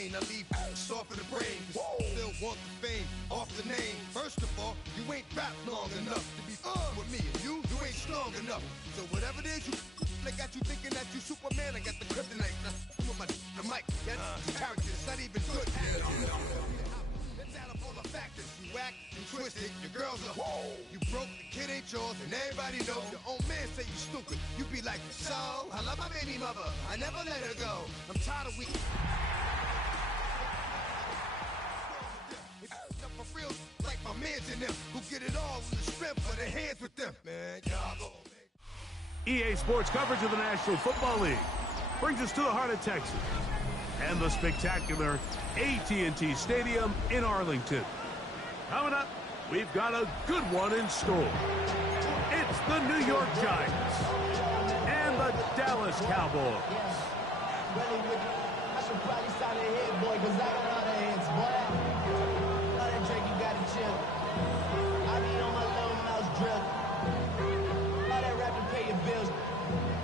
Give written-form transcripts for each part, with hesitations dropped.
lane. I leave soft in the brain. Still want the fame off the name. First of all, you ain't rap long enough to be with me. And you ain't strong enough. So whatever it is they got you thinking that you Superman. I got the kryptonite. With the mic. That's character. It's not even good. Let's add up all the factors. You whack, you twisted, your girls are you broke, the kid ain't yours, and everybody knows. Your own man say you stupid. You be like, so, I love my baby mother. I never let her go. I'm tired of weak. For real, like my mans in them, who get it all in the strength of their hands with them. Man, y'all go. EA Sports coverage of the National Football League brings us to the heart of Texas and the spectacular AT&T Stadium in Arlington. Coming up, we've got a good one in store. It's the New York Giants and the Dallas Cowboys. I should probably sign a hit, boy, because I got all the hits, boy. All that drink, you gotta chill. I be on my little mouse drill. All that rapping, pay your bills.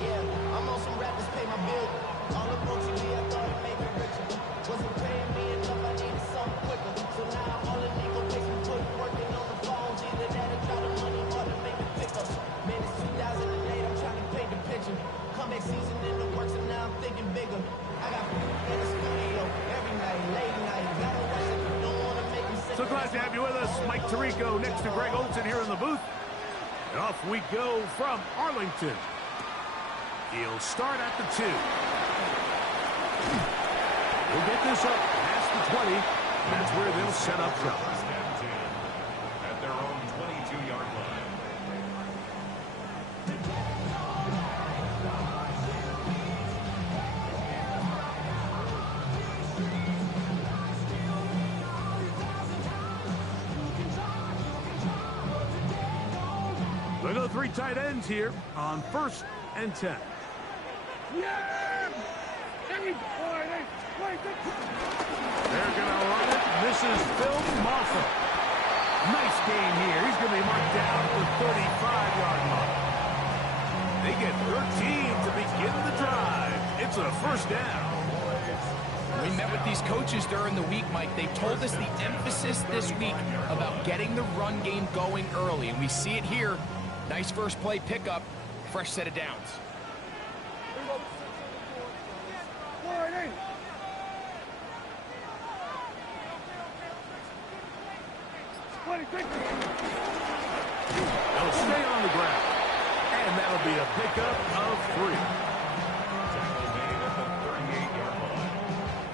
Yeah, I'm on some rappers, pay my bills. All the on TV, I thought it made me richer. Wasn't paying me enough, I needed something quicker. So now I'm all the nigga makes me put working on the phones. Either that or try the money or to make me pick up. Man, it's 2008, I'm trying to paint the picture. Comeback season in the works, and now I'm thinking bigger. I got in the studio every night, late night. Gotta watch it, don't wanna make me sick. So glad to have you with us. Mike Tirico next to Greg Olson here in the booth. And off we go from Arlington. He'll start at the 2. We'll get this up past the 20. That's where they'll set up shop. At their own 22-yard line. They go 3 tight ends here on 1st and 10. They're going to run it. This is Phil Moffa. Nice game here. He's going to be marked down at the 35-yard mark. They get 13 to begin the drive. It's a first down. We met with these coaches during the week, Mike. They told us the emphasis this week about getting the run game going early, and we see it here. Nice first play pickup, fresh set of downs. They'll stay on the ground, and that'll be a pickup of 3. Tackle made at the 38-yard line.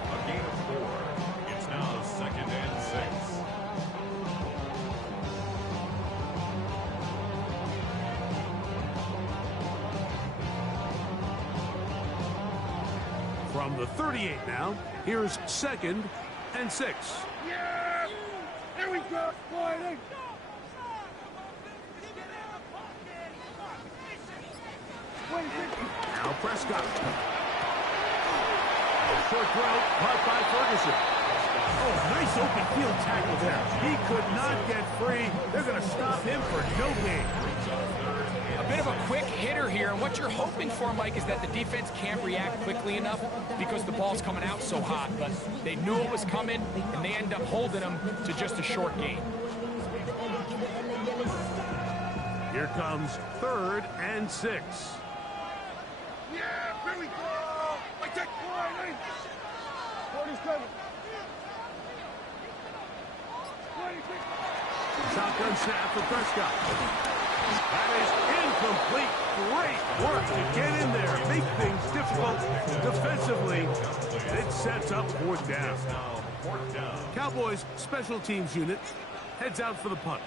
A gain of 4. It's now 2nd and 6. From the 38 now, here's 2nd and 6. Yeah! There we go! Sliding! Now Prescott. Short throw, caught by Ferguson. Oh, nice open field tackle there. He could not get free. They're going to stop him for no gain. A bit of a quick hitter here, and what you're hoping for, Mike, is that the defense can't react quickly enough because the ball's coming out so hot. But they knew it was coming, and they end up holding him to just a short gain. Here comes 3rd and 6. Yeah! Here we go! Like that sliding! 47. 26. Shotgun snap for Prescott. That is incomplete. Great work to get in there, make things difficult defensively. It sets up 4th down. Cowboys special teams unit heads out for the punt.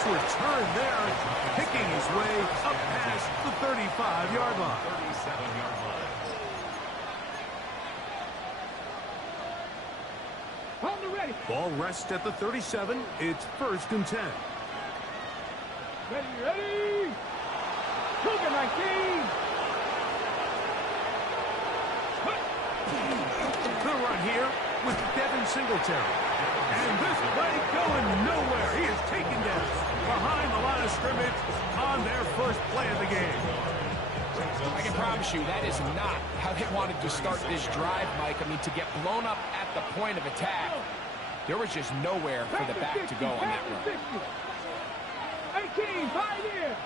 Return there, picking his way up past the 35-yard line. 37-yard line. Ready. Ball rests at the 37. It's 1st and 10. Ready! Cougar 19! The run here with Devin Singletary. And this play going nowhere. He is taken down behind the line of scrimmage on their first play of the game. I can promise you that is not how they wanted to start this drive, Mike. I mean, to get blown up at the point of attack, there was just nowhere for the back to go on that run. 18, pioneer.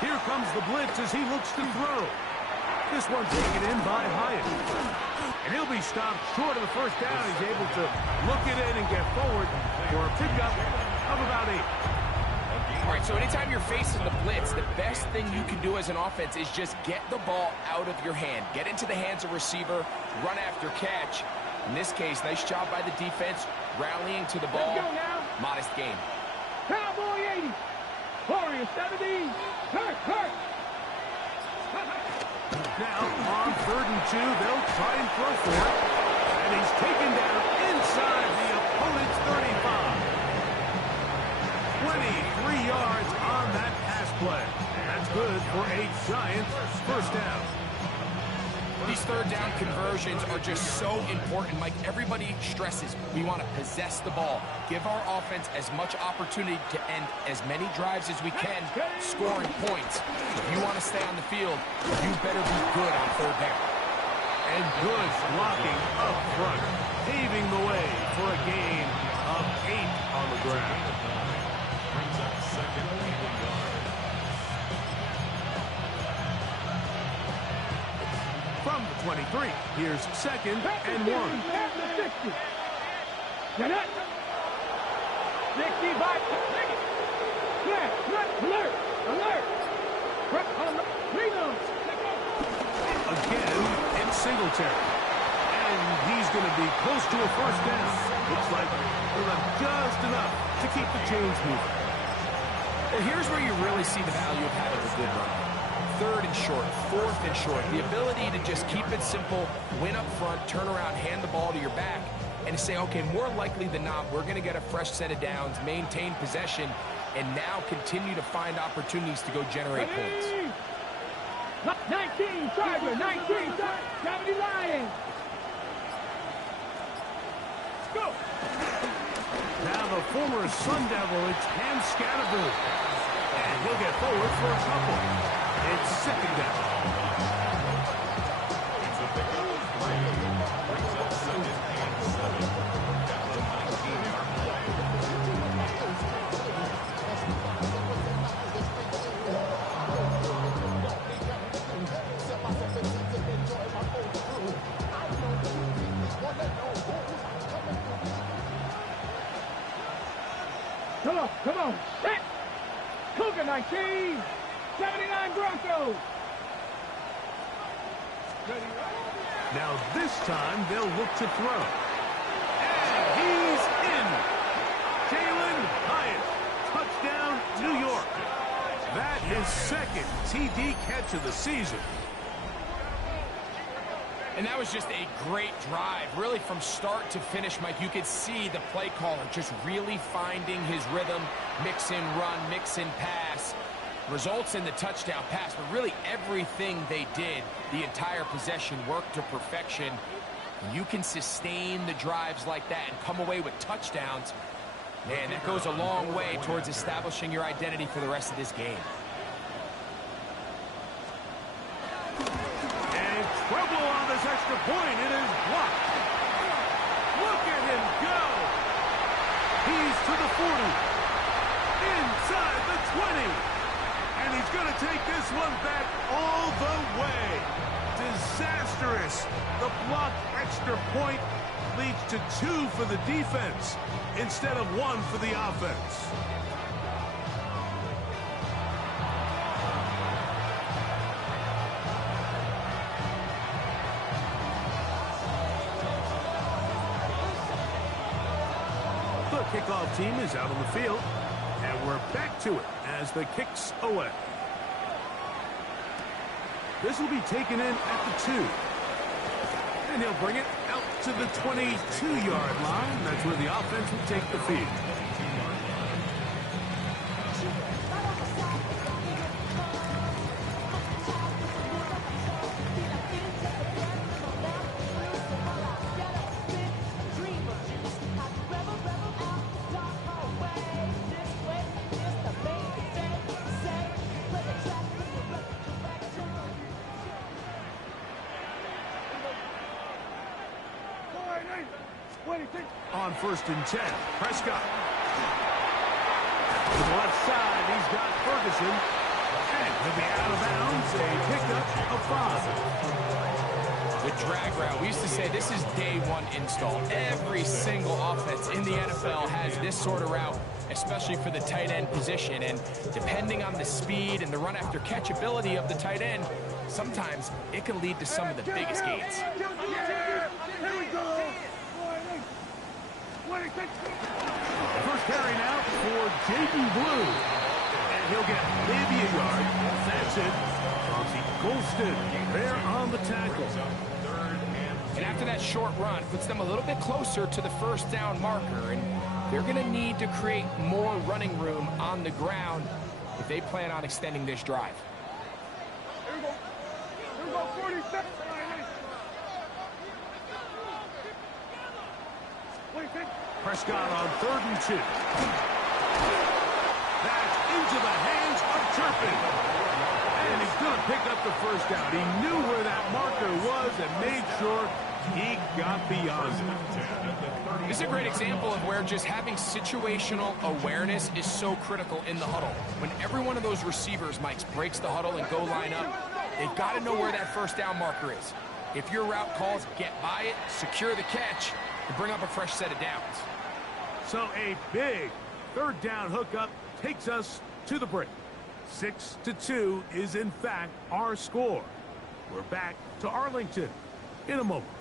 Here comes the blitz as he looks to throw. This one taken in by Hyatt. And he'll be stopped short of the first down. He's able to look it in and get forward for a pickup of about 8. All right, so anytime you're facing the blitz, the best thing you can do as an offense is just get the ball out of your hand. Get into the hands of receiver, run after catch. In this case, nice job by the defense, rallying to the ball. Let's go now. Modest game. Cowboy 80. Warrior 70. Hurt. Now, on 3rd and 2, they'll try and throw for it. And he's taken down inside the opponent's 35. 23 yards on that pass play. That's good for a Giants first down. These third down conversions are just so important, Mike. Everybody stresses we want to possess the ball, give our offense as much opportunity to end as many drives as we can, scoring points. If you want to stay on the field, you better be good on third down. And good blocking up front, paving the way for a gain of 8 on the ground. Brings up second and 1 yard. From the 23, here's 2nd and 1. After 60. Get it. 65. Alert. Again, it's Singletary. And he's going to be close to a first down. Looks like he'll have just enough to keep the chains moving. Well, here's where you really see the value of having a good run. 3rd and short, 4th and short. The ability to just keep it simple, win up front, turn around, hand the ball to your back, and to say, okay, more likely than not, we're going to get a fresh set of downs, maintain possession, and now continue to find opportunities to go generate points. 19, Charger, 19, 70 Lions. Go. Now the former Sun Devil, it's Cam Scattergood. And he'll get forward for a couple. It's 2nd down. It's a pickup of 3. Brings up 2nd and 7. At the 19-yard line. Come on. Set. Cougar 19. 79 Broncos. Now this time they'll look to throw. And he's in. Jalen Hyatt. Touchdown, New York. That is 2nd TD catch of the season. And that was just a great drive. Really, from start to finish, Mike, you could see the play caller just really finding his rhythm, mix in run, mix in pass. Results in the touchdown pass, but really everything they did, the entire possession worked to perfection. When you can sustain the drives like that and come away with touchdowns, man, that goes a long way towards establishing your identity for the rest of this game. And trouble on this extra point. It is blocked. Look at him go. He's to the 40. Inside the 20. And he's going to take this one back all the way. Disastrous. The blocked extra point leads to 2 for the defense instead of 1 for the offense. The kickoff team is out on the field. And we're back to it as the kick's away. This will be taken in at the 2. And he'll bring it out to the 22-yard line. That's where the offense will take the field. On 1st and 10, Prescott. To the left side, he's got Ferguson. And he'll be out of bounds, a pickup of 5. The drag route. We used to say this is day one install. Every single offense in the NFL has this sort of route, especially for the tight end position. And depending on the speed and the run after catch ability of the tight end, sometimes it can lead to some of the biggest gains. Here we go. First carry now for Jaden Blue. And he'll get maybe a yard. That's it. Chauncey Golston there on the tackle. And after that short run, puts them a little bit closer to the first down marker. And they're going to need to create more running room on the ground if they plan on extending this drive. Here we go. Here we go, 46. Prescott on 3rd and 2. That's into the hands of Turpin. And he's going to pick up the first down. He knew where that marker was and made sure he got beyond it. This is a great example of where just having situational awareness is so critical in the huddle. When every one of those receivers, Mike, breaks the huddle and go line up, they've got to know where that first down marker is. If your route calls, get by it, secure the catch, and bring up a fresh set of downs. So a big 3rd down hookup takes us to the break. 6-2 is in fact our score. We're back to Arlington in a moment.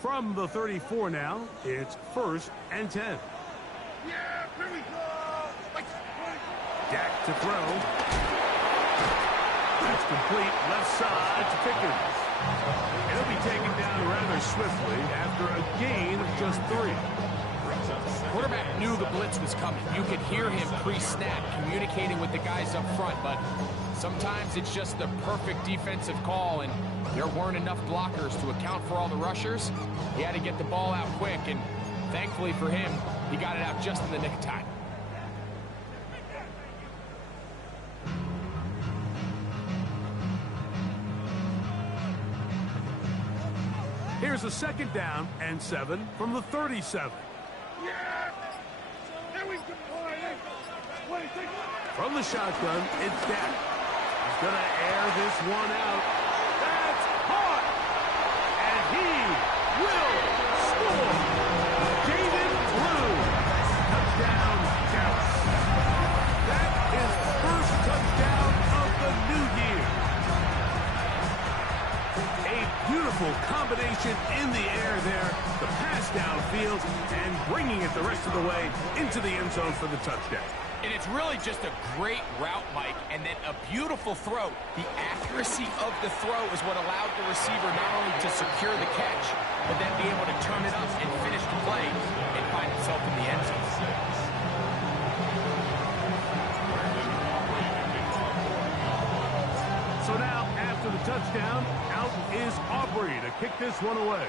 From the 34 now, it's 1st and 10. Yeah, here we go. Dak to throw. That's complete left side to Pickens. He'll be taken down rather swiftly after a gain of just 3. Quarterback knew the blitz was coming. You could hear him pre-snap communicating with the guys up front, but sometimes it's just the perfect defensive call, and there weren't enough blockers to account for all the rushers. He had to get the ball out quick, and thankfully for him, he got it out just in the nick of time. Here's a 2nd down and 7 from the 37. Yeah. Here we go. From the shotgun, it's Dak. He's going to air this one out. That's caught! And he will score! Jaden Blue. Touchdown, Dallas. That is first touchdown of the new year. A beautiful combination in the air there. The pass downfield and bringing it the rest of the way into the end zone for the touchdown. And it's really just a great route, Mike, and then a beautiful throw. The accuracy of the throw is what allowed the receiver not only to secure the catch, but then be able to turn it up and finish the play and find himself in the end zone. So now, after the touchdown, out is Aubrey to kick this one away.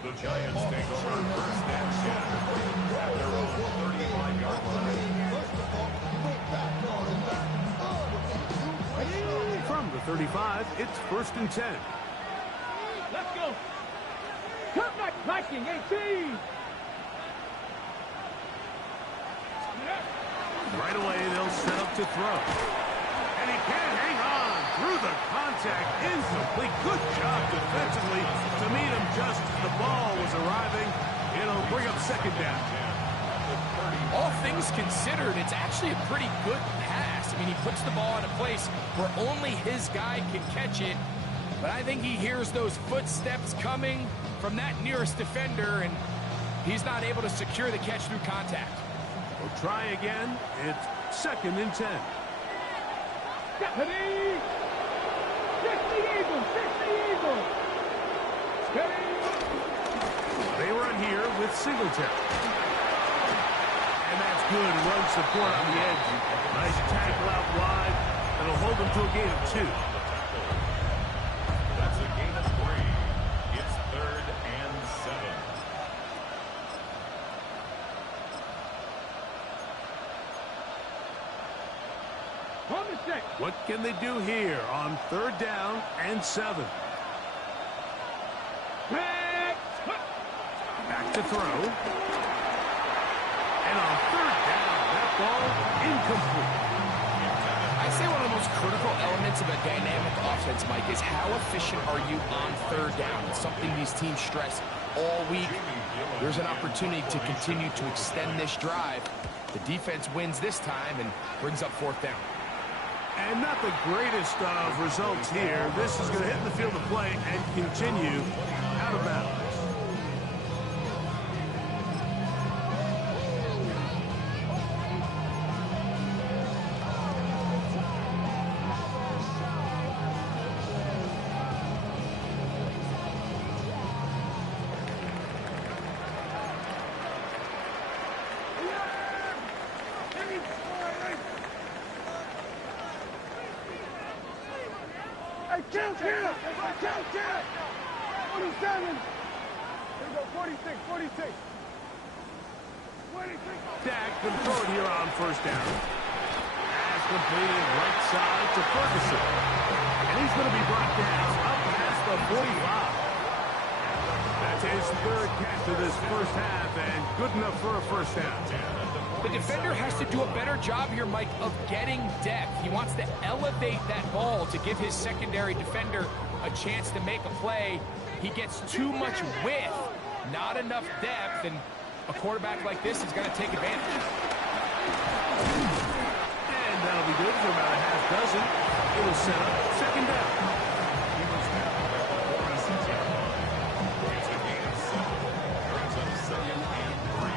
The Giants take over 1st and 10 at their own 35-yard line. From the 35, it's 1st and 10. Let's go. Cut back, Viking 18. Right away, they'll set up to throw. And he can't hang on through the contact. Incomplete. Good job defensively to meet him just as the ball was arriving. It'll bring up 2nd down. All things considered, it's actually a pretty good pass. I mean, he puts the ball in a place where only his guy can catch it. But I think he hears those footsteps coming from that nearest defender, and he's not able to secure the catch through contact. We'll try again. It's 2nd and 10. Stephanie! 60 Eagles! 60 Eagles! Steady! They run here with Singletary. good run support on the edge. Nice tackle out wide. That'll hold them to a gain of 2. That's a gain of 3. It's 3rd and 7. What can they do here on 3rd down and 7? Back to throw. And on 3rd down, that ball incomplete. I say one of the most critical elements of a dynamic offense, Mike, is how efficient are you on 3rd down? It's something these teams stress all week. There's an opportunity to continue to extend this drive. The defense wins this time and brings up 4th down. And not the greatest of results here. This is going to hit the field of play and continue out of bounds. Count! 47! Here we go, 46, 46. 26. Dak can throw it here on 1st down. Pass completed right side to Ferguson. And he's going to be brought down up past the 45. That's his 3rd catch of this 1st half, and good enough for a 1st down. The defender has to do a better job here, Mike, of getting depth. He wants to elevate that ball to give his secondary defender a chance to make a play. He gets too much width, not enough depth, and a quarterback like this is going to take advantage. And that'll be good for about a half dozen. It'll set up 2nd down. It's a gain of 7. Brings up 2nd and 3.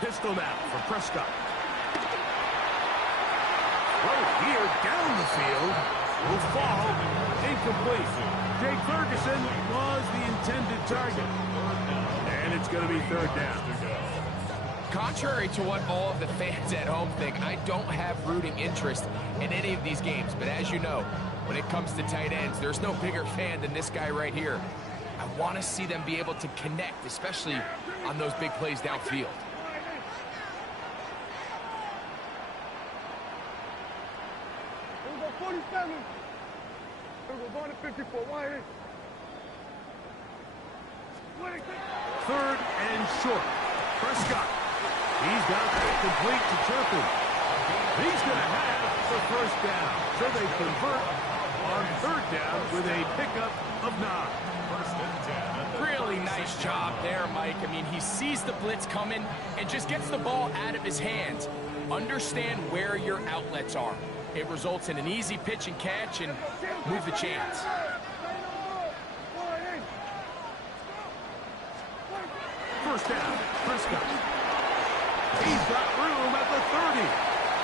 Pistol now for Prescott. Throw here down the field. Will fall. Incomplete. Jake Ferguson was the intended target. And it's going to be 3rd down. Contrary to what all of the fans at home think, I don't have rooting interest in any of these games. But as you know, when it comes to tight ends, there's no bigger fan than this guy right here. I want to see them be able to connect, especially on those big plays downfield. Here we go, 47. Here we go, going to 54. Wide in. 3rd and short. Prescott. He's got it complete to Turpin. He's going to have the 1st down. So they convert on 3rd down with a pickup of 9. 1st and 10. Really nice job there, Mike. I mean, he sees the blitz coming and just gets the ball out of his hands. Understand where your outlets are. It results in an easy pitch and catch and move the chains. 1st down. Prescott. He's got room at the 30.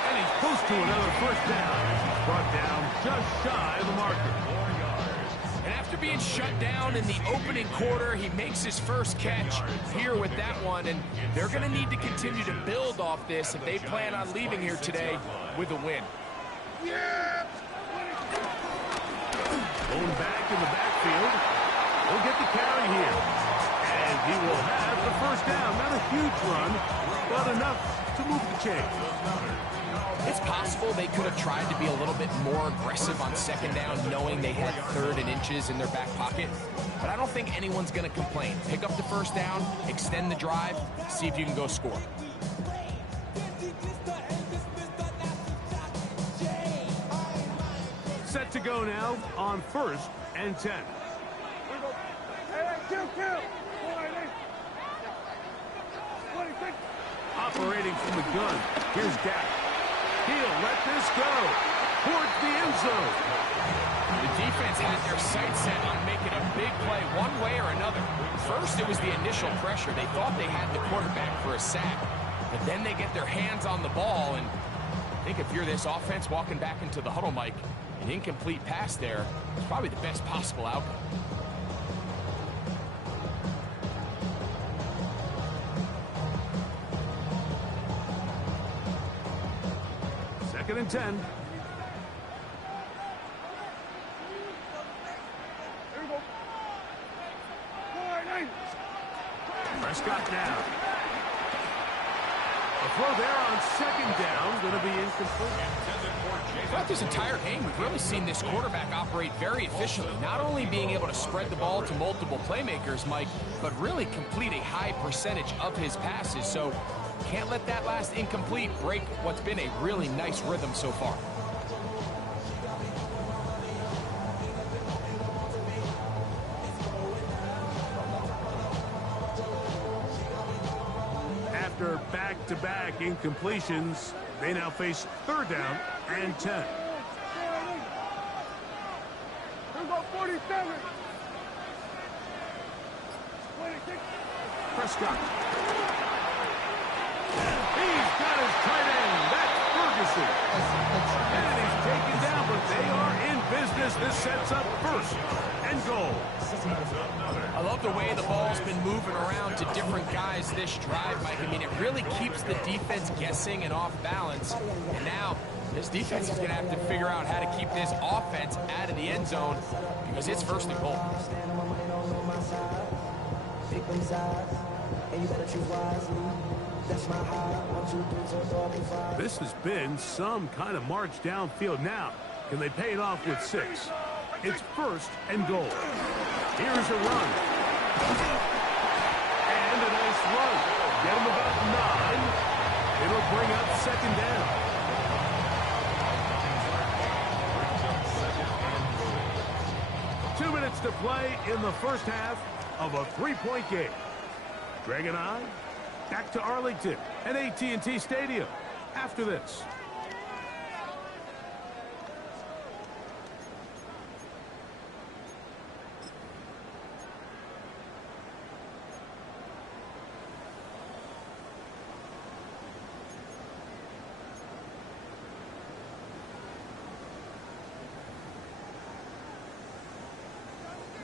And he's close to another 1st down. He's brought down just shy of the marker. 4 yards. And after being shut down in the opening quarter, he makes his 1st catch here with that one. And they're going to need to continue to build off this if they plan on leaving here today with a win. Going back in the backfield. He'll get the carry here. And he will have the 1st down. Not a huge run, but enough to move the chain. It's possible they could have tried to be a little bit more aggressive on 2nd down, knowing they had 3rd and inches in their back pocket. But I don't think anyone's going to complain. Pick up the 1st down, extend the drive, see if you can go score. Set to go now on 1st and 10. Kill. Operating from the gun. Here's Dak. He'll let this go. towards the end zone. The defense had their sights set on making a big play one way or another. First, it was the initial pressure. They thought they had the quarterback for a sack, but then they get their hands on the ball, and I think if you're this offense walking back into the huddle, Mike, an incomplete pass there is probably the best possible outcome. Second and 10. Prescott down. A throw there on second down, going to be incomplete. Throughout this entire game, we've really seen this quarterback operate very efficiently, not only being able to spread the ball to multiple playmakers, Mike, but really complete a high percentage of his passes. So can't let that last incomplete break what's been a really nice rhythm so far. After back-to-back incompletions, they now face third down and 10. Here's about 47. 26. Prescott. He's got his tight end. That's Ferguson. And he's taken down, but they are in business. This sets up first and goal. I love the way the ball's been moving around to different guys this drive, Mike. I mean, it really keeps the defense guessing and off balance. And now this defense is going to have to figure out how to keep this offense out of the end zone because it's first and goal. This has been some kind of march downfield. Now, can they pay it off with 6? It's first and goal. Here's a run. And a nice run. Get him about 9. It'll bring up second down. Two minutes to play in the first half of a 3-point game. Greg and I back to Arlington at AT&T Stadium after this.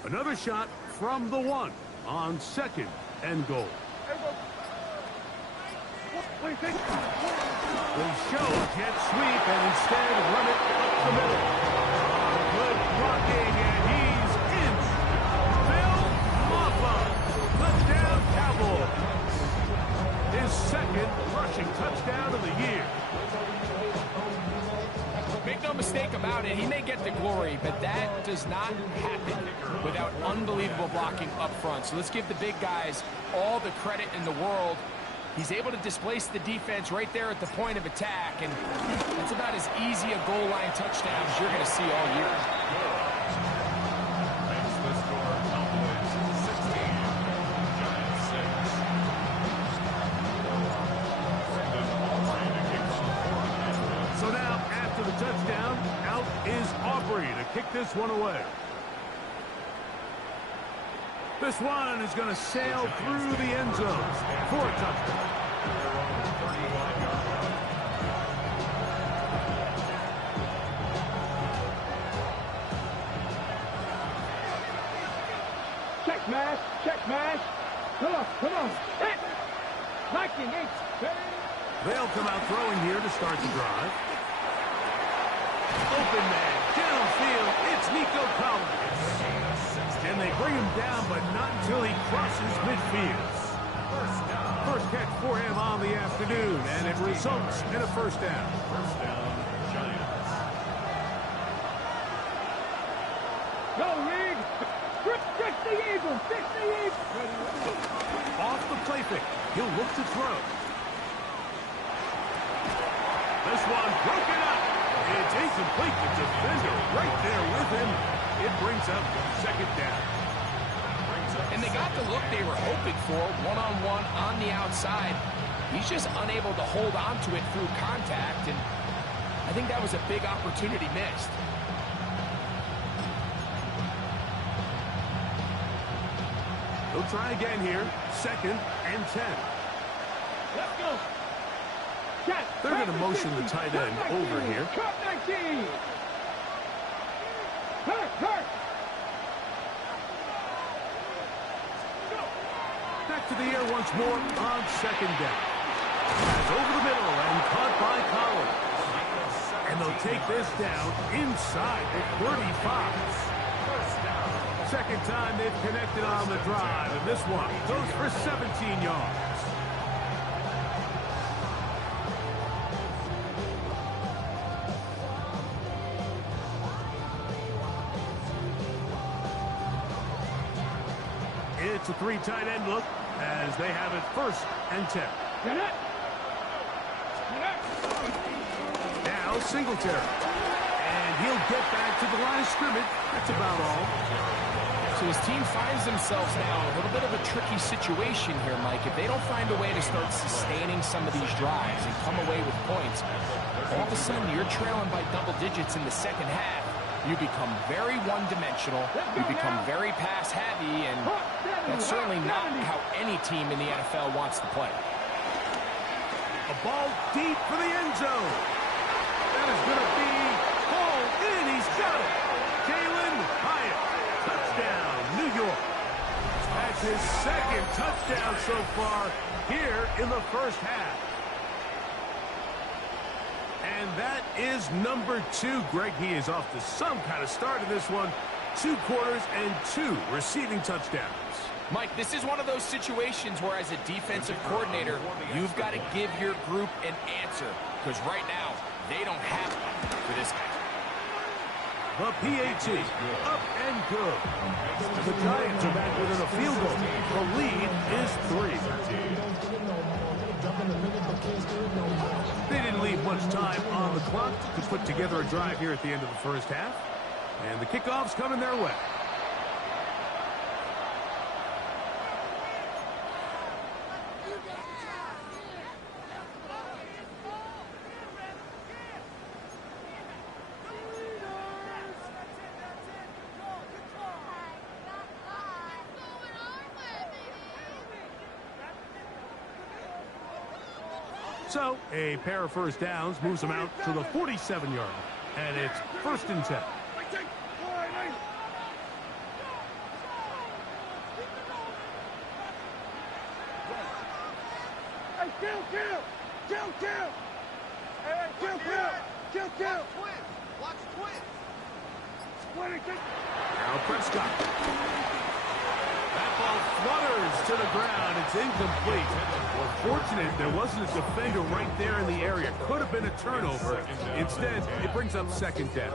Another shot from the 1 on second and goal. They show a jet sweep and instead run it up the middle. Good blocking, and he's in. Phil Maffa, touchdown Cowboys. His second rushing touchdown of the year. Make no mistake about it, he may get the glory, but that does not happen without unbelievable blocking up front. So let's give the big guys all the credit in the world. He's able to displace the defense right there at the point of attack, and that's about as easy a goal line touchdown as you're going to see all year. Makes the score Cowboys 16, Giants 6. So now, after the touchdown, out is Aubrey to kick this one away. This one is going to sail through the end zone for a touchdown. Check smash. Check smash. Come on. Come on. Hit. Knocking it. They'll come out throwing here to start the drive. Open man, downfield, it's Nico Collins. And they bring him down, but not until he crosses midfield. First catch for him on the afternoon, and it results in a first down. First down, Giants. Go, Reed. Fix the Eagles. Fix the Eagles. Off the play fake, he'll look to throw. This one broken up. It's incomplete. The defender right there with him. It brings up second down. And they got the look they were hoping for, one-on-one on the outside. He's just unable to hold on to it through contact, and I think that was a big opportunity missed. He'll try again here. 2nd and 10. Let's go. They're going to motion the tight end over here. Cut 19. Hurt. Back to the air once more on 2nd down. Pass over the middle and caught by Collins. And they'll take this down inside the 35. Second time they've connected on the drive, and this one goes for 17 yards. It's a 3 tight end look as they have it 1st and 10. Now Singletary. And he'll get back to the line of scrimmage. That's about all. So his team finds themselves now in a little bit of a tricky situation here, Mike. If they don't find a way to start sustaining some of these drives and come away with points, all of a sudden you're trailing by double digits in the second half. You become very one-dimensional, you become very pass-heavy, and that's certainly not how any team in the NFL wants to play. A ball deep for the end zone. That is going to be hauled in. He's got it. Jalen Hyatt. Touchdown, New York. That's his 2nd touchdown so far here in the first half. And that is number 2. Greg, he is off to some kind of start in this one. 2 quarters and 2 receiving touchdowns. Mike, this is one of those situations where as a defensive coordinator, you've got to give your group an answer. Because right now, they don't have one for this guy. The PAT, up and good. The Giants are back within a field goal. The lead is 3. They didn't leave much time on the clock to put together a drive here at the end of the first half. And the kickoff's coming their way. So, a pair of first downs moves them out to the 47-yard line. And it's 1st and 10. Hey, kill. Watch twins. Now Prescott. That ball flutters to the ground. It's incomplete. Well, fortunate there wasn't a defender right there in the area. Could have been a turnover. Instead, it brings up 2nd down.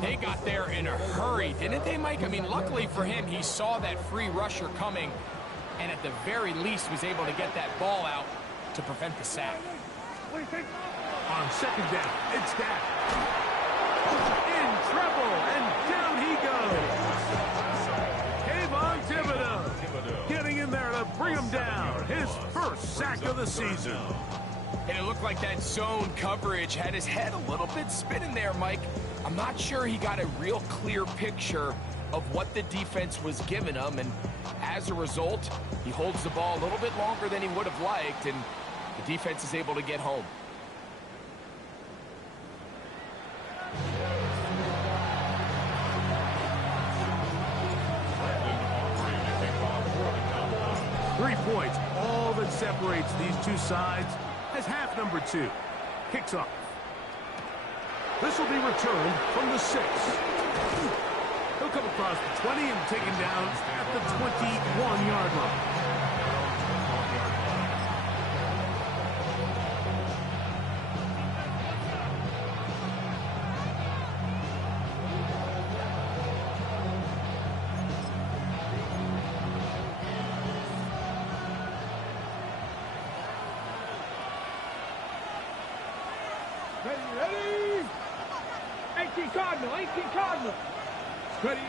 They got there in a hurry, didn't they, Mike? I mean, luckily for him, he saw that free rusher coming, and at the very least was able to get that ball out to prevent the sack. On 2nd down, it's Dak. In trouble, and down he goes. Kayvon Thibodeau getting in there to bring him down. His 1st sack of the season. And it looked like that zone coverage had his head a little bit spinning there, Mike. I'm not sure he got a real clear picture of what the defense was giving him, and as a result, he holds the ball a little bit longer than he would have liked, and the defense is able to get home. Points, all that separates these two sides as half number 2 kicks off. This will be returned from the 6. He'll come across the 20 and taken down at the 21-yard line. Ready? 18 Cardinal. Ready?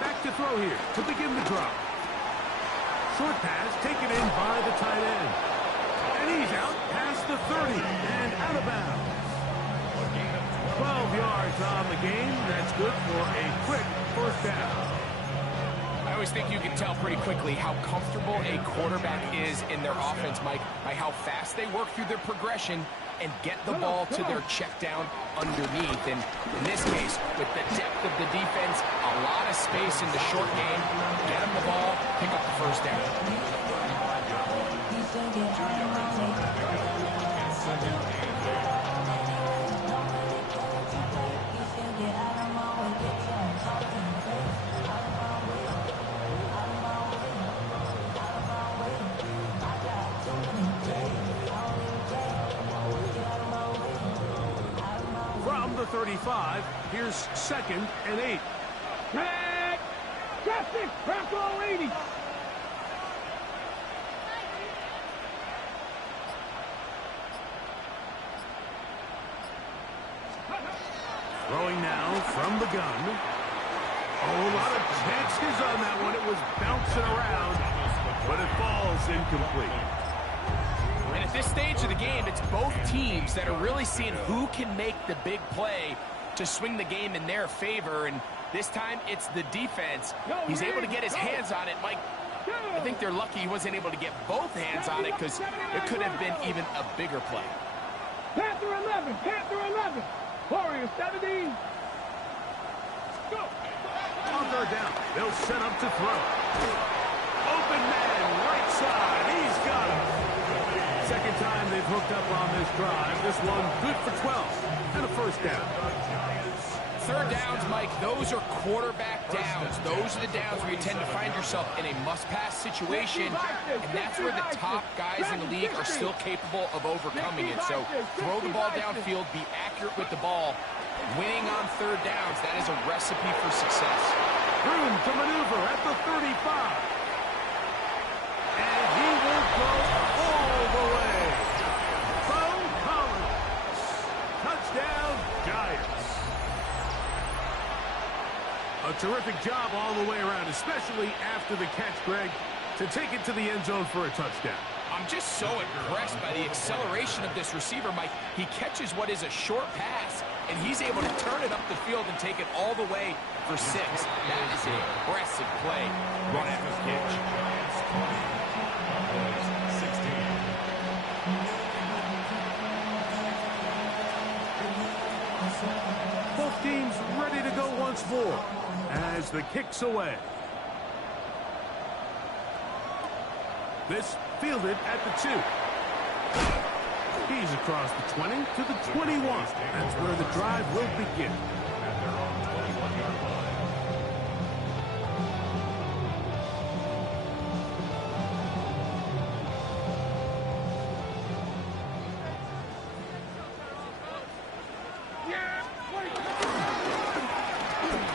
Back to throw here to begin the drop. Short pass taken in by the tight end. And he's out past the 30 and out of bounds. on the game. That's good for a quick first down. I always think you can tell pretty quickly how comfortable a quarterback is in their offense, Mike, by how fast they work through their progression and get the ball to their check down underneath. And in this case, with the depth of the defense, a lot of space in the short game, get them the ball, pick up the first down. From the 35, here's 2nd and 8. Tag! Traffic! Crack all 80! Throwing now from the gun. Oh, a lot of chances on that one. It was bouncing around, but it falls incomplete. And at this stage of the game, it's both teams that are really seeing who can make the big play to swing the game in their favor. And this time, it's the defense. He's able to get his hands on it. Mike, I think they're lucky he wasn't able to get both hands on it because it could have been even a bigger play. Panther 11! Panther 11! Warrior 17! Go! On third down, they'll set up to throw. Open man, right side. He's got him. Second time they've hooked up on this drive. This one good for 12 and a first down. Third downs, Mike, those are quarterback downs. Those are the downs where you tend to find yourself in a must-pass situation, and that's where the top guys in the league are still capable of overcoming it. So throw the ball downfield, be accurate with the ball. Winning on third downs, that is a recipe for success. Room to maneuver at the 35. And he will go all the way. Bo Collins. Touchdown, Giants. A terrific job all the way around, especially after the catch, Greg, to take it to the end zone for a touchdown. I'm just so impressed by the acceleration of this receiver, Mike. He catches what is a short pass, and he's able to turn it up the field and take it all the way for 6. That is an impressive play. Run after the catch. 16. Both teams ready to go once more as the kick's away. This fielded at the 2. He's across the 20 to the 21. That's where the drive will begin. At their own 21-yard line.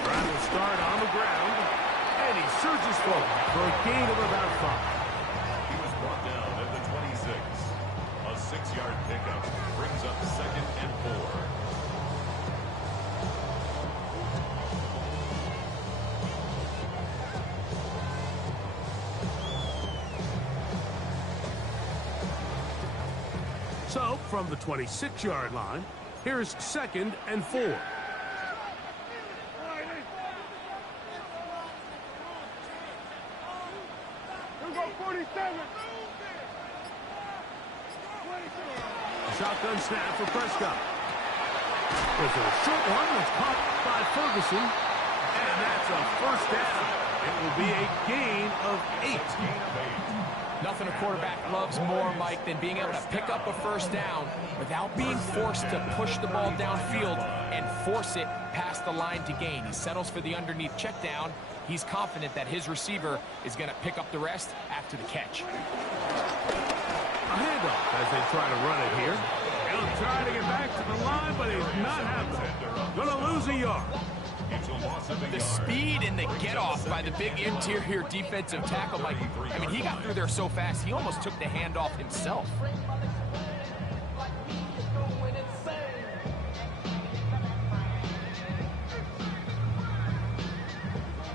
Drive will start on the ground, and he surges forward for a gain of about 5. He was brought down at the 26. A 6-yard pickup brings up 2nd and 4. So, from the 26-yard line, here's 2nd and 4. Shotgun snap for Prescott. With a short one that's caught by Ferguson. And that's a first down. It will be a gain of 8. Nothing a quarterback loves more, Mike, than being able to pick up a first down without being forced to push the ball downfield and force it past the line to gain. He settles for the underneath check down. He's confident that his receiver is going to pick up the rest after the catch. A handoff as they try to run it here. He'll try to get back to the line, but he's not happening. Gonna lose a yard. The speed and the get-off by the big interior defensive tackle, Mike. I mean, he got through there so fast, he almost took the handoff himself.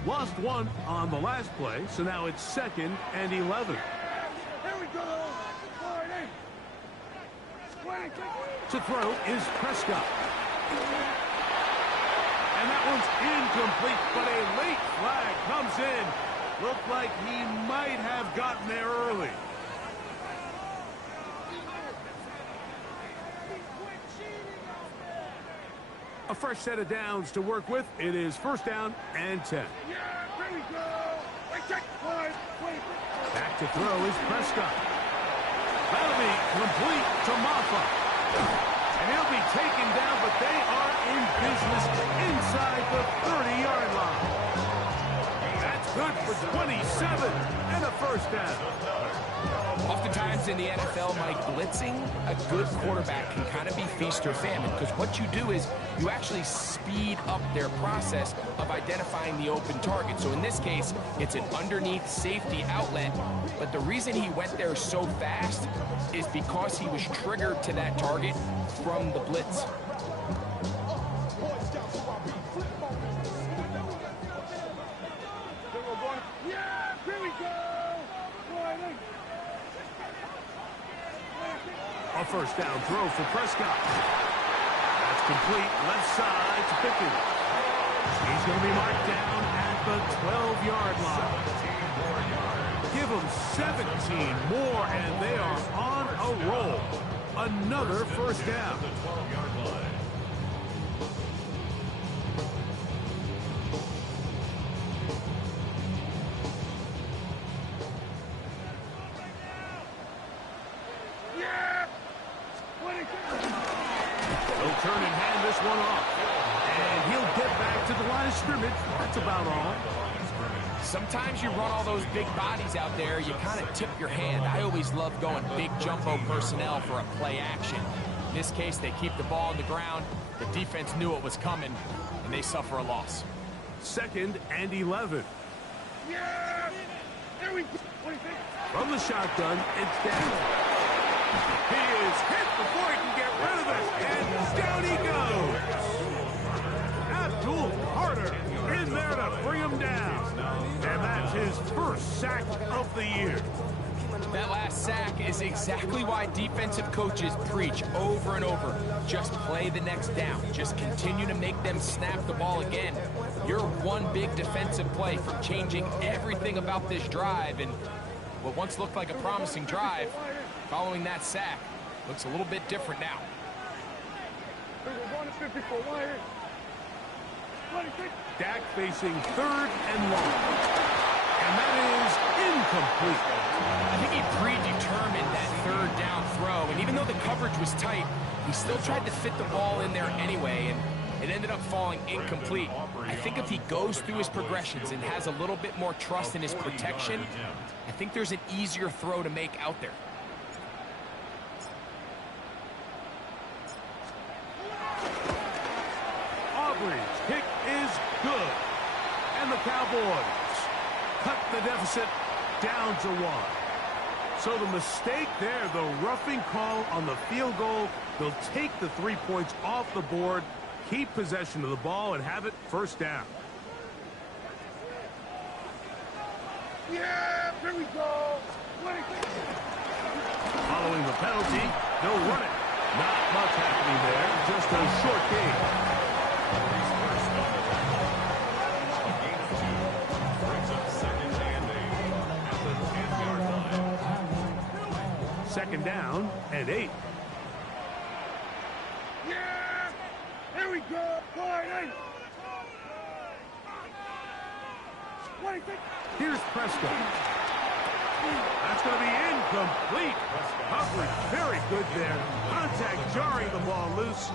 Lost one on the last play, so now it's 2nd and 11. To throw is Prescott. And that one's incomplete, but a late flag comes in. Looked like he might have gotten there early. A fresh set of downs to work with. It is first down and 10. Yeah, there we go. Back to throw is Prescott. That'll be complete to Maffa. And he'll be taken down, but they are in business inside the 30-yard line. That's good for 27 and a first down. Oftentimes in the NFL, Mike, blitzing a good quarterback can kind of be feast or famine, because what you do is you actually speed up their process of identifying the open target. So in this case, it's an underneath safety outlet, but the reason he went there so fast is because he was triggered to that target from the blitz. Yeah, here we go. A first down throw for Prescott. That's complete left side to Pickens. He's going to be marked down at the 12-yard line. Give them 17 more, and they are on a roll. Another first down. He'll turn and hand this one off. And he'll get back to the line of scrimmage. That's about all. Sometimes you run all those big bodies out there, you kind of tip your hand. I always love going big jumbo personnel for a play action. In this case, they keep the ball on the ground. The defense knew it was coming, and they suffer a loss. 2nd and 11. Yeah, there we go. From the shotgun, it's down. He is hit before he can get rid of it, and down he goes. Abdul Carter in there to bring him down. And that's his first sack of the year. That last sack is exactly why defensive coaches preach over and over. Just play the next down. Just continue to make them snap the ball again. You're one big defensive play from changing everything about this drive, and what once looked like a promising drive, following that sack, looks a little bit different now. Dak facing 3rd and long. And that is incomplete. I think he predetermined that 3rd down throw, and even though the coverage was tight, he still tried to fit the ball in there anyway, and it ended up falling incomplete. I think if he goes through his progressions and has a little bit more trust in his protection, I think there's an easier throw to make out there. Aubrey's kick is good. And the Cowboys cut the deficit down to 1. So the mistake there, the roughing call on the field goal, they'll take the 3 points off the board, keep possession of the ball, and have it first down. Yeah, here we go. Following the penalty, they'll run it. Not much happening there, just a short game. Second down and 8. Yeah, here we go. Here's Prescott. That's going to be incomplete. Coverage very good there. Contact jarring the ball loose.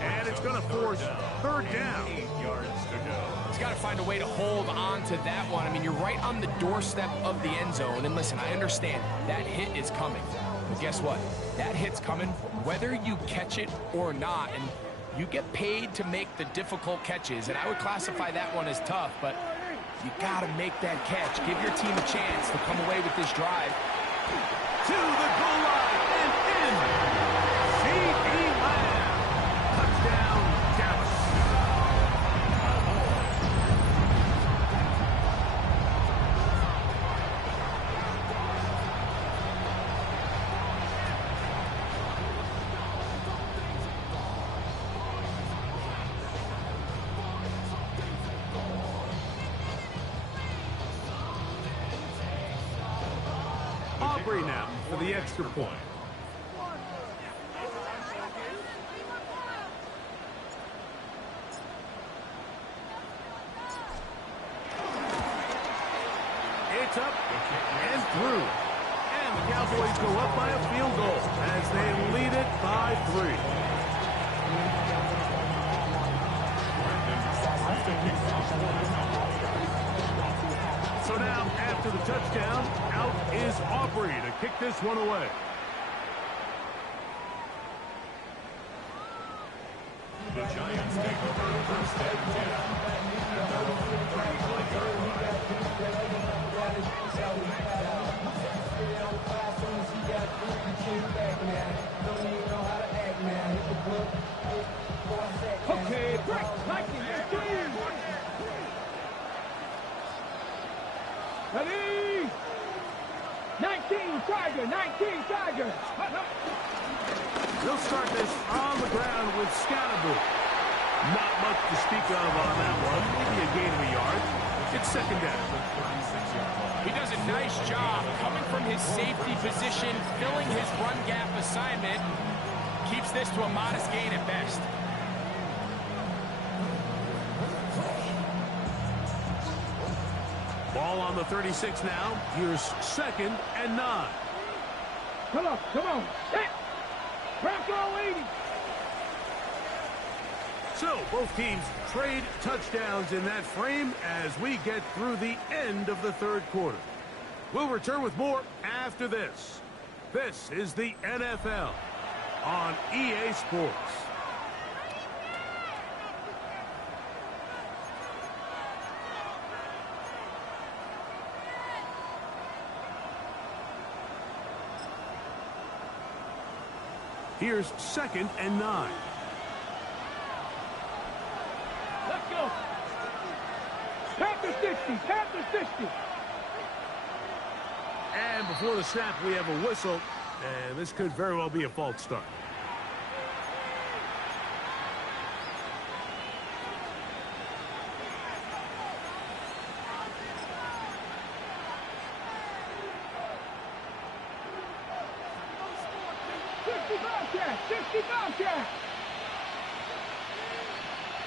And it's going to force 3rd down. 8 yards to go. He's got to find a way to hold on to that one. I mean, you're right on the doorstep of the end zone. And listen, I understand that hit is coming. But guess what? That hit's coming whether you catch it or not. And you get paid to make the difficult catches. And I would classify that one as tough. But you got to make that catch. Give your team a chance to come away with this drive. To the goal line and in. C.E. Lamb. Touchdown, Dallas. spree now for the extra point. It's up and through. And the Cowboys go up by a field goal as they lead it by 3. So now, after the touchdown, out is Aubrey to kick this one away. The Giants take over first and 10. Okay, break, lightning, ready? 19 Tiger, 19 Tiger. They'll start this on the ground with Scatterboot. Not much to speak of on that one. Maybe a gain of a yard. It's second down. He does a nice job coming from his safety position, filling his run gap assignment. Keeps this to a modest gain at best. Ball on the 36 now. Here's second and 9. Come on, come on. Set. Bronco 80. So both teams trade touchdowns in that frame as we get through the end of the third quarter. We'll return with more after this. This is the NFL on EA Sports. Here's second and 9. Let's go. Panther 60, Panther 60. And before the snap, we have a whistle. And this could very well be a false start.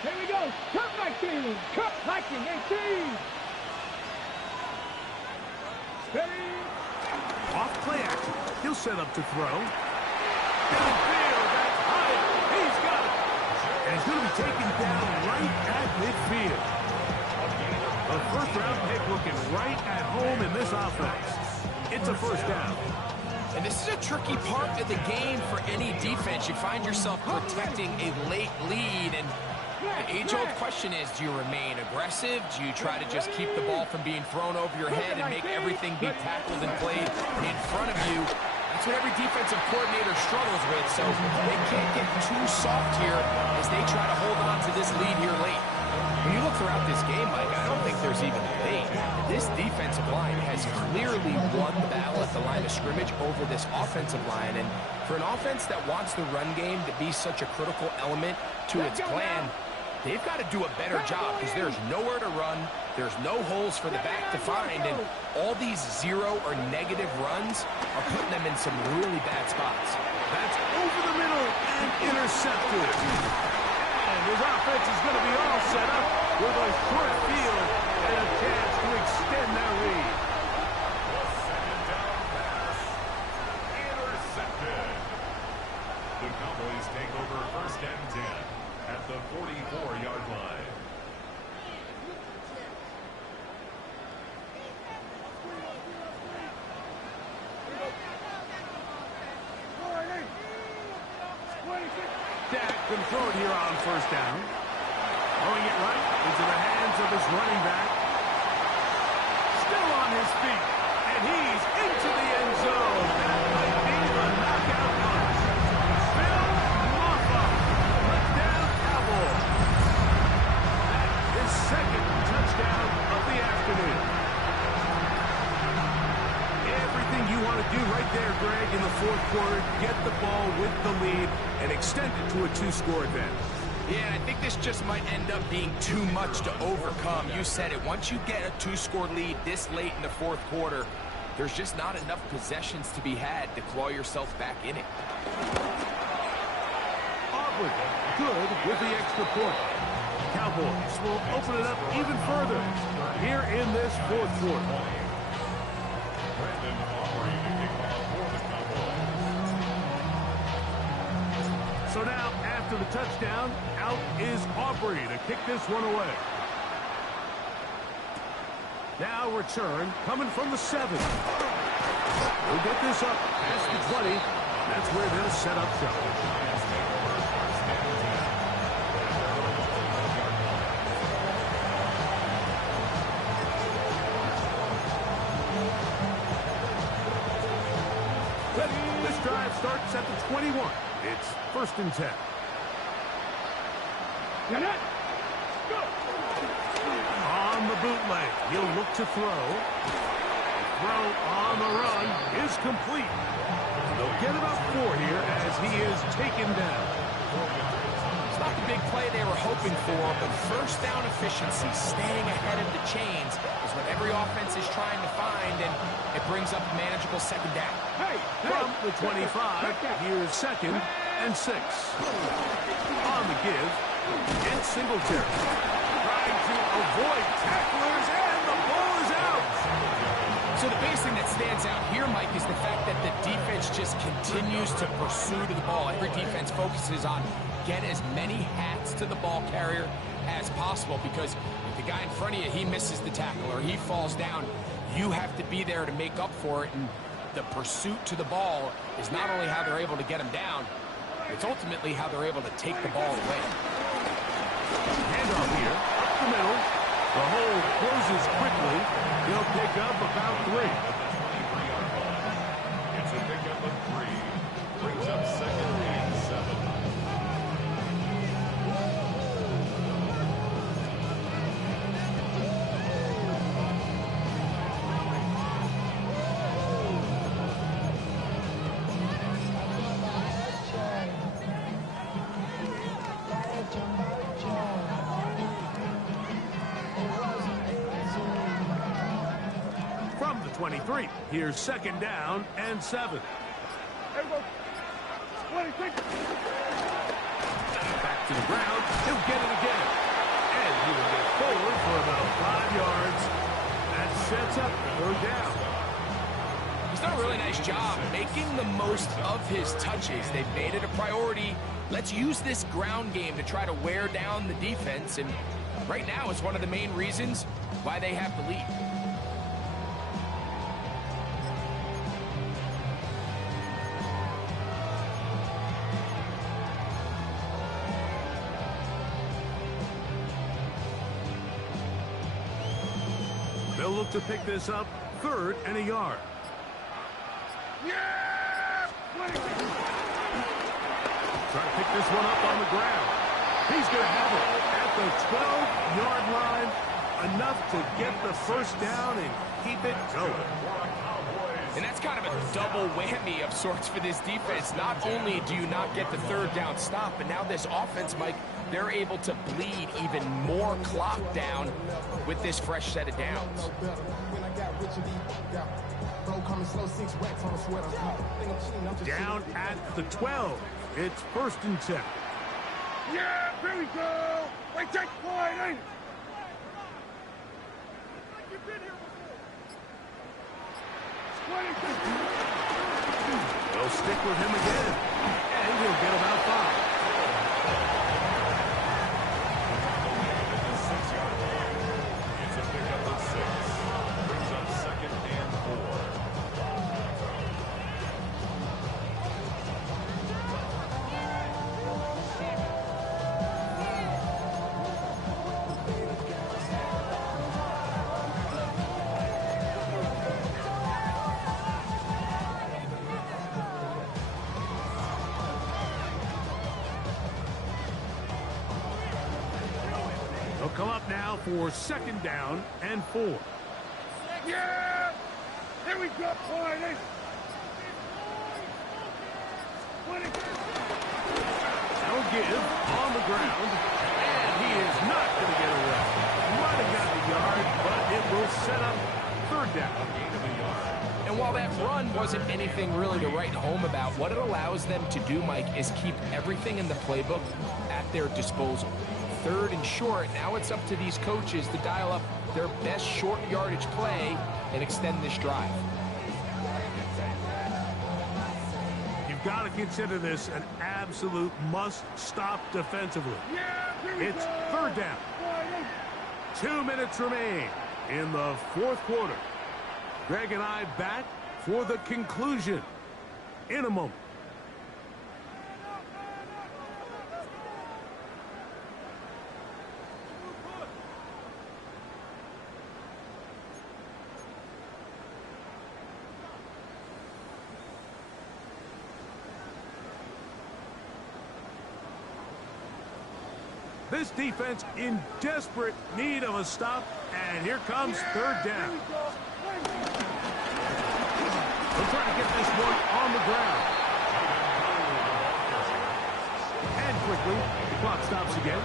Here we go. Cut 19. Cut Lightning 18. Steady. Off play action. He'll set up to throw. Downfield. That's high. He's got it. And he's going to be taken down right at midfield. A first-round pick looking right at home in this offense. It's a first down. And this is a tricky part of the game for any defense. You find yourself protecting a late lead, and the age-old question is, do you remain aggressive? Do you try to just keep the ball from being thrown over your head and make everything be tackled and played in front of you? That's what every defensive coordinator struggles with, so they can't get too soft here as they try to hold on to this lead here late. When you look throughout this game, Mike, I don't think there's even a debate. This defensive line has clearly won the battle at the line of scrimmage over this offensive line. And for an offense that wants the run game to be such a critical element to its plan, they've got to do a better job because there's nowhere to run. There's no holes for the back to find. And all these zero or negative runs are putting them in some really bad spots. That's over the middle and intercepted. And his offense is going to be all set up with a short field and a chance to extend their lead. Second down pass. Intercepted. The Cowboys take over first and 10 at the 44-yard line. Dak can throw it here on first down. Throwing it right into the hands of his running back. Still on his feet. And he's into the end zone. That might be a knockout punch. Phil Maffa. Touchdown Cowboys. That is second touchdown of the afternoon. Everything you want to do right there, Greg, in the fourth quarter, get the ball with the lead and extend it to a 2-score advantage. Yeah, I think this just might end up being too much to overcome. You said it. Once you get a 2-score lead this late in the fourth quarter, there's just not enough possessions to be had to claw yourself back in it. Aubrey, good with the extra point. Cowboys will open it up even further here in this fourth quarter. So now, after the touchdown, out is Aubrey to kick this one away. Now return coming from the 7. We'll get this up past the 20. That's where they'll set up shop. This drive starts at the 21. It's 1st and 10. On the bootleg, he'll look to throw. The throw on the run is complete. They'll get about 4 here as he is taken down. It's not the big play they were hoping for, but first down efficiency, staying ahead of the chains, is what every offense is trying to find, and it brings up a manageable 2nd down. From the 25, here's 2nd and 6. On the give, it's Singletary. Trying to avoid tacklers, and the ball is out. So the biggest thing that stands out here, Mike, is the fact that the defense just continues to pursue to the ball. Every defense focuses on get as many hats to the ball carrier as possible, because if the guy in front of you, he misses the tackle or he falls down, you have to be there to make up for it. And the pursuit to the ball is not only how they're able to get him down, it's ultimately how they're able to take the ball away. Handoff here, up the middle. The hole closes quickly. He'll pick up about 3. It's a pickup of 3. Brings up 2nd and 7. From the 23, here's 2nd down and 7. Back to the ground, he'll get it again. And he will get forward for about 5 yards. That sets up 3rd down. He's done a really nice job making the most of his touches. They've made it a priority. Let's use this ground game to try to wear down the defense, and right now it's one of the main reasons why they have the lead. They'll look to pick this up 3rd and a yard. Try to pick this one up on the ground. He's going to have it at the 12-yard line. Enough to get the 1st down and keep it going. And that's kind of a double whammy of sorts for this defense. Not only do you not get the 3rd down stop, but now this offense, Mike, they're able to bleed even more clock down with this fresh set of downs. Down at the 12. It's 1st and 10. Yeah, here we go. Wait, take line, ain't it? They'll stick with him again, and he'll get about 5. It's a pickup of 6. Brings up 2nd and 4. They'll come up now for 2nd down and 4. Yeah! Here we go, boy. They'll give on the ground, and he is not going to get away. Might have got the yard, but it will set up third down. And while that run wasn't anything really to write home about, what it allows them to do, Mike, is keep everything in the playbook at their disposal. Third and short, now it's up to these coaches to dial up their best short yardage play and extend this drive. You've got to consider this an absolute must-stop defensively. It's third down. 2 minutes remain in the fourth quarter. Greg and I back for the conclusion in a moment. This defense in desperate need of a stop, and here comes third down. They'll try to get this one on the ground. And quickly, the clock stops again.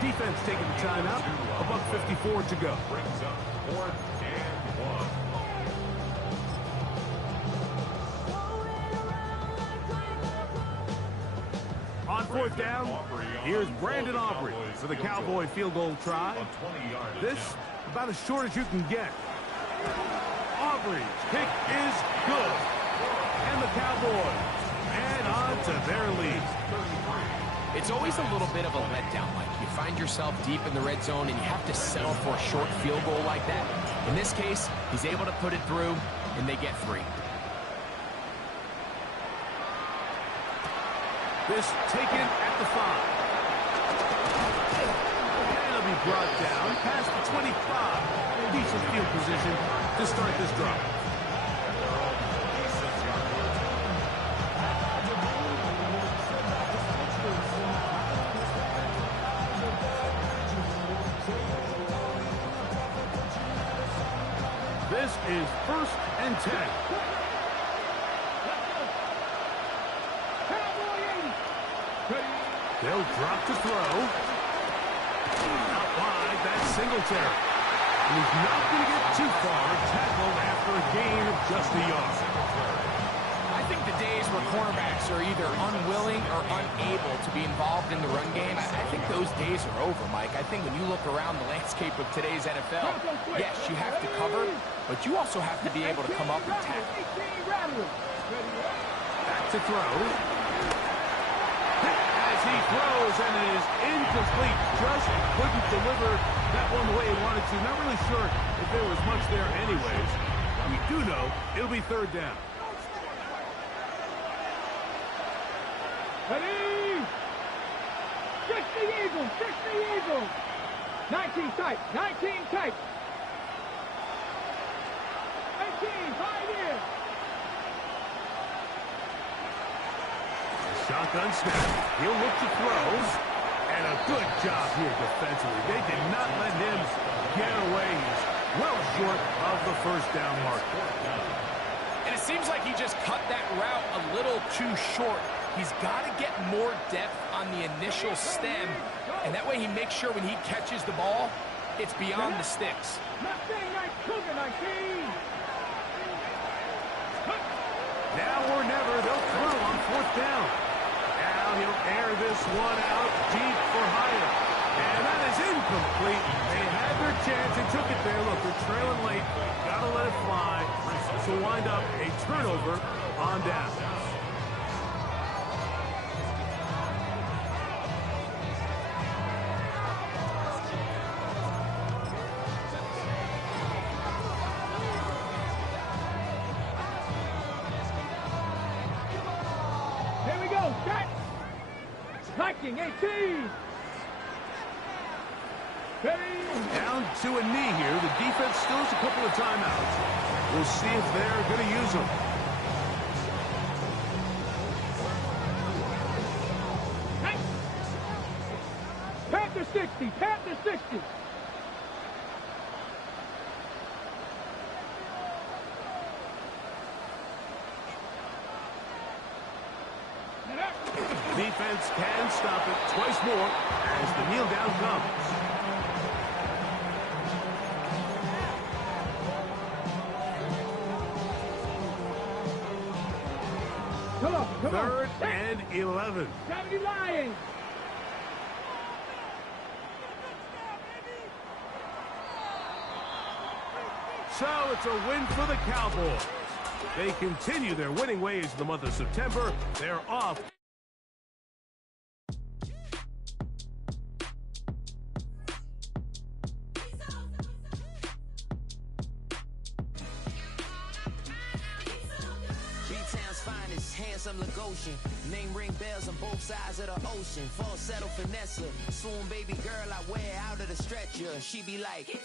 Defense taking the timeout. $1:54 to go. Brings up 4th and 1. On fourth down, here's Brandon Aubrey for the Cowboy field goal try. This about as short as you can get. Aubrey's kick is good. And the Cowboys add on to their lead. It's always a little bit of a letdown, Mike. You find yourself deep in the red zone and you have to settle for a short field goal like that. In this case, he's able to put it through, and they get 3. This taken at the 5. And it'll be brought down past the 25. Decent field position to start this drive. This is 1st and 10. They'll drop to throw. Out wide, that's Singletary. And he's not going to get too far. Tackled after a gain of just a yard. I think the days where cornerbacks are either unwilling or unable to be involved in the run game, I think those days are over, Mike. I think when you look around the landscape of today's NFL, yes, you have to cover, but you also have to be able to come up and tackle. Back to throw. As he throws, and it is incomplete. Just couldn't deliver that one the way he wanted to. Not really sure if there was much there anyways. We do know it'll be third down. Ready? Fix the Eagle! Fix the Eagle! 19 tight! 19 tight! 18, 5 in! Shotgun snap. He'll look to throw. And a good job here defensively. They did not let him get away. He's well short of the first down mark. And it seems like he just cut that route a little too short. He's got to get more depth on the initial stem, and that way he makes sure when he catches the ball, it's beyond the sticks. Now or never, they'll throw on fourth down. Now he'll air this one out deep for Hyatt. And that is incomplete. They had their chance and took it there. Look, they're trailing late. Got to let it fly. So wind up a turnover on down. Here we go, set! Hiking, 18! Ready? Down to a knee here. The defense still has a couple of timeouts. We'll see if they're going to use them. Hey! Panther 60! Panther 60! Defense can stop it twice more as the kneel down comes. Come on. 3rd and 11. 70 Lions. So it's a win for the Cowboys. They continue their winning ways in the month of September. They're off. B-Town's finest, handsome Lagosian. Name ring bells on both sides of the ocean. Falsetto finesse, swoon baby girl I wear out of the stretcher. She be like,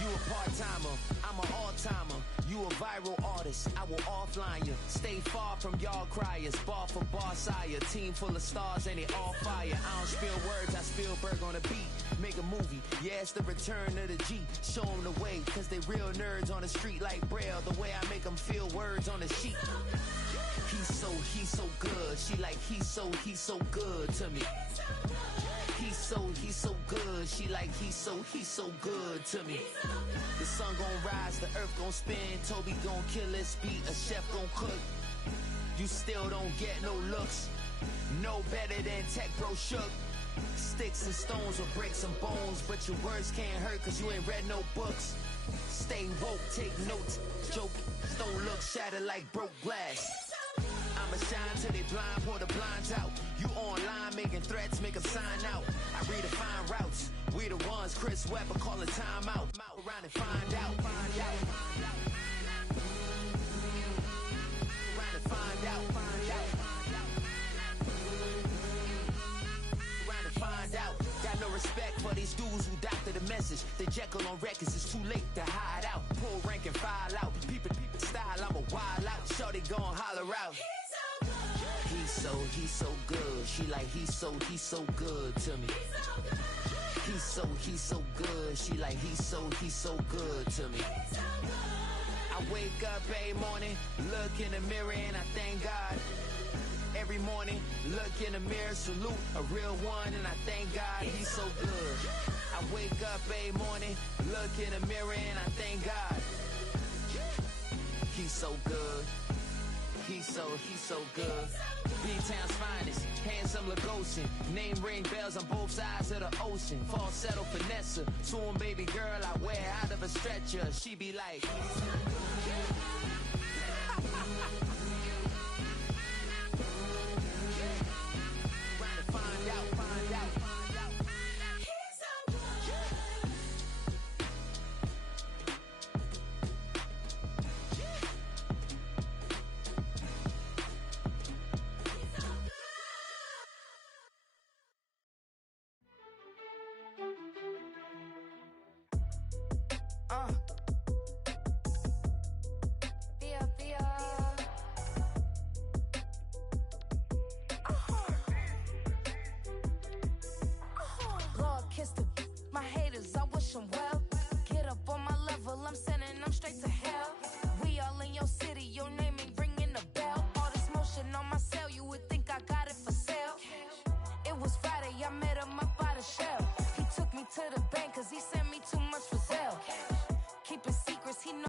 you a part-timer, I'm an all-timer. You a viral artist, I will offline you. Stay far from y'all criers, bar for bar sire. Team full of stars and it all fire. I don't spill words, I Spielberg on a beat. Make a movie, yeah, it's the return of the G. Show them the way, cause they real nerds on the street like Braille. The way I make them feel words on the sheet. He's so good. She like, he's so good to me. He's so good. She like, he's so good to me. The sun gon' rise, the earth gon' spin. Toby gon' kill this beat, a chef gon' cook. You still don't get no looks. No better than Tech Bro Shook. Sticks and stones will break some bones, but your words can't hurt cause you ain't read no books. Stay woke, take notes, joke. Don't look shattered like broke glass. I'ma shine till they blind, pour the blinds out. You online making threats, make them sign out. I redefine routes. We the ones Chris Webber calling time out. Around and find out. Around and find out. Around and find out. Got no respect for these dudes who doctor the message. They Jekyll on records, it's too late to hide out. Pull rank and file out. People style, I'm a wild out. Shorty gon' holler out. He's so good. She like, he's so good to me. He's so good. She like, he's so good to me. I wake up every morning, look in the mirror and I thank God. Every morning, look in the mirror, salute a real one and I thank God he's so good. I wake up every morning, look in the mirror and I thank God. He's so good. He's so good. B-Town's finest, handsome Lagosian. Name ring bells on both sides of the ocean. Falsetto finesse, swoon baby girl I wear out of a stretcher. She be like,